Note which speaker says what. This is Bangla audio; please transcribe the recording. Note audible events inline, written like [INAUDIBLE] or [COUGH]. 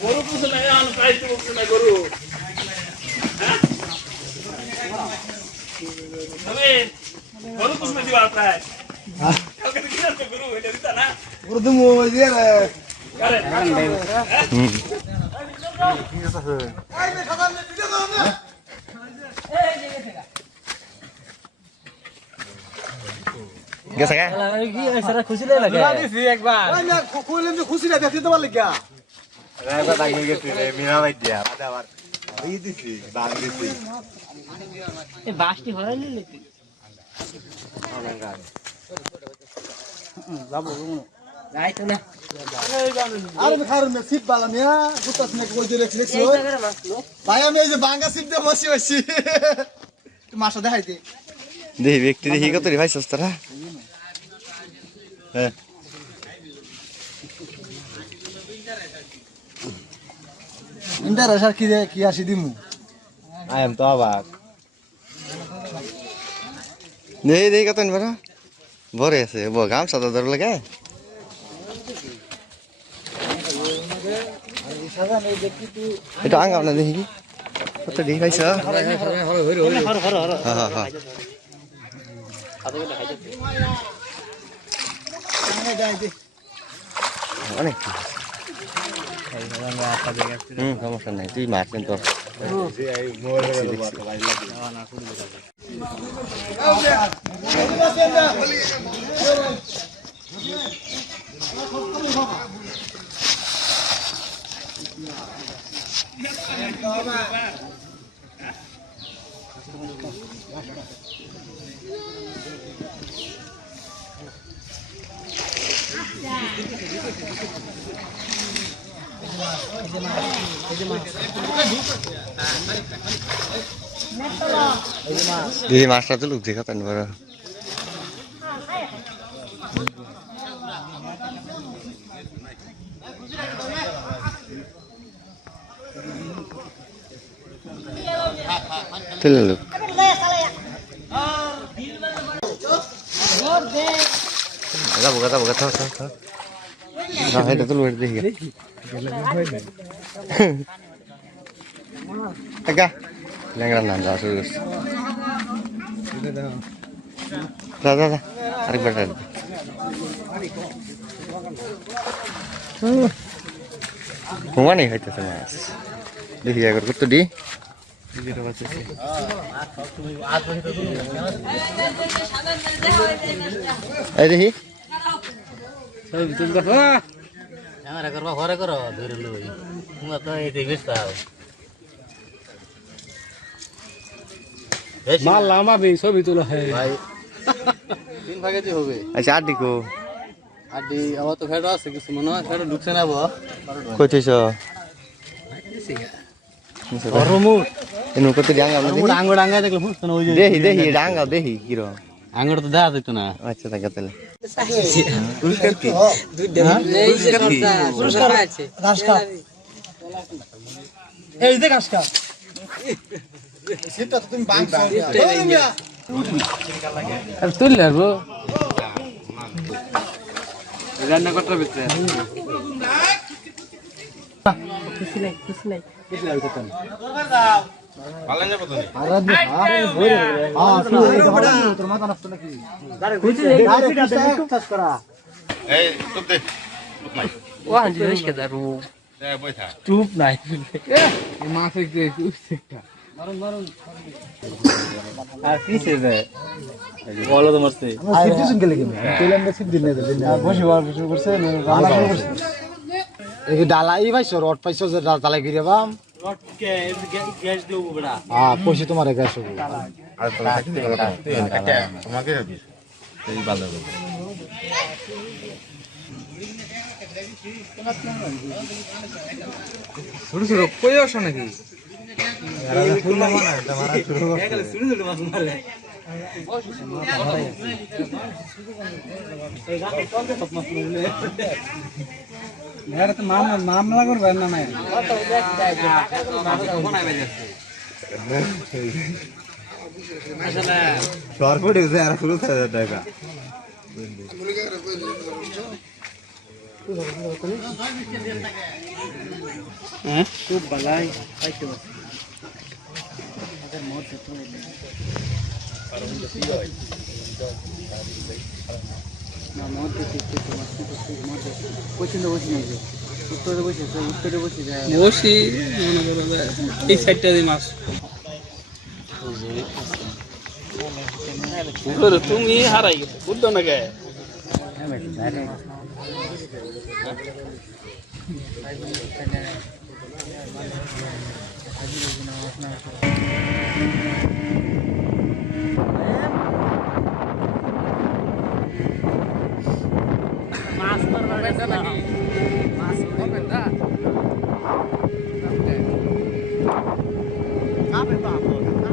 Speaker 1: গরু কিছু নাই আমি পাইতে বলছি না গরু হ্যাঁ? গরু কিছু দিবা প্রায় কালকে কি আছে গরু এটা দিতা না
Speaker 2: প্রথম ওই যে
Speaker 1: কারে
Speaker 3: গেছে গা
Speaker 2: দিছি একবার না কইলেন যে খুশি না দেখতে তো পারলি কিয়া
Speaker 4: বাসটি হয়ে নিলে যাই তো না
Speaker 2: আর আমি খারুন না সিট বালা মিয়া গুতাস না কই দিয়ে রেখছি
Speaker 4: এই জায়গায় মাছ লো
Speaker 2: ভাই আমি এই যে বাঙ্গা সিট দিয়ে বসি বসি মাসা দেখাই দে
Speaker 3: দেখি ব্যক্তি দেখি কত রে ভাই সস্তারা হ্যাঁ
Speaker 2: ইন্টার আসার কি কি আসি দিমু
Speaker 3: আই এম তো অবাক দেখি দেখি কত নিবার ভরে আছে ব গামছা তো ধর লাগে এটা আঙ্গাও না দেখি কত দেখি পাইছ হ্যাঁ হ্যাঁ হ্যাঁ অনেক হুম সমস্যা নাই তুই মারছেন তো দেখি মাছটা তো লুকছে কত নিবার তুলে লোক Agak buka tak buka tak. Nah, hai tu luar dia. Agak. [LAUGHS] Lengan nanda terus. Dah dah dah. Hari berat. Kuma ni ya, semas. Dia agak kutu di. Ada. দি এই দেখি
Speaker 4: ক্যামেরা করবা ঘরে করো ধরে লই মুয়া তো এই দেখিস তাও
Speaker 2: মাল লামাবি ছবি তোলা হয়
Speaker 4: ভাই তিন ভাগে দিয়ে হবে।
Speaker 3: আচ্ছা দিকো
Speaker 4: আর দি আবার তো ফেটো আছে কিছু মনে হয় ফেটো ঢুকছে না বা
Speaker 3: কই থইছ
Speaker 2: গরমুট
Speaker 3: এনু কত ডাঙ্গা আমরা দেখি।
Speaker 4: আঙ্গুর আঙ্গা দেখলে বুঝতো না ওই যে
Speaker 3: দেখি দেখি ডাঙ্গা। দেখি কিরো
Speaker 4: আঙ্গুর তো দেখা যেত না
Speaker 3: আচ্ছা দেখা তাহলে
Speaker 2: এই যে গাছটা সেটা তো তুমি
Speaker 4: আর তুললে গো রান্না করতে ভিতরে
Speaker 2: হ্যাঁ তুই এই বড় তোর মাথা
Speaker 4: চুপ নাই মাছ আর পিছে যায় বলো তো মস্তে
Speaker 2: সিট দিছুন গেলে কি তেল আমরা সিট দিন না বসে বার বসে করছে রান্না শুরু করছে এই ডালা এই ভাইছো রড পাইছো যে ডালা গিরে বাম হ্যাঁ পয়সা তোমার গ্যাস হবে
Speaker 4: ছোট ছোট কই আসো নাকি ছোট ছোট মাছ মারে
Speaker 2: মামলা করবেন না নাই?
Speaker 3: সরপুর আর শুরু টাকা
Speaker 1: হ্যাঁ
Speaker 4: খুব বালাই পাইতে
Speaker 1: বসি। মনে করো এই সাইডটা দিয়ে মাছ। তুমি হারাই গেছো। বুঝছ না কে? É.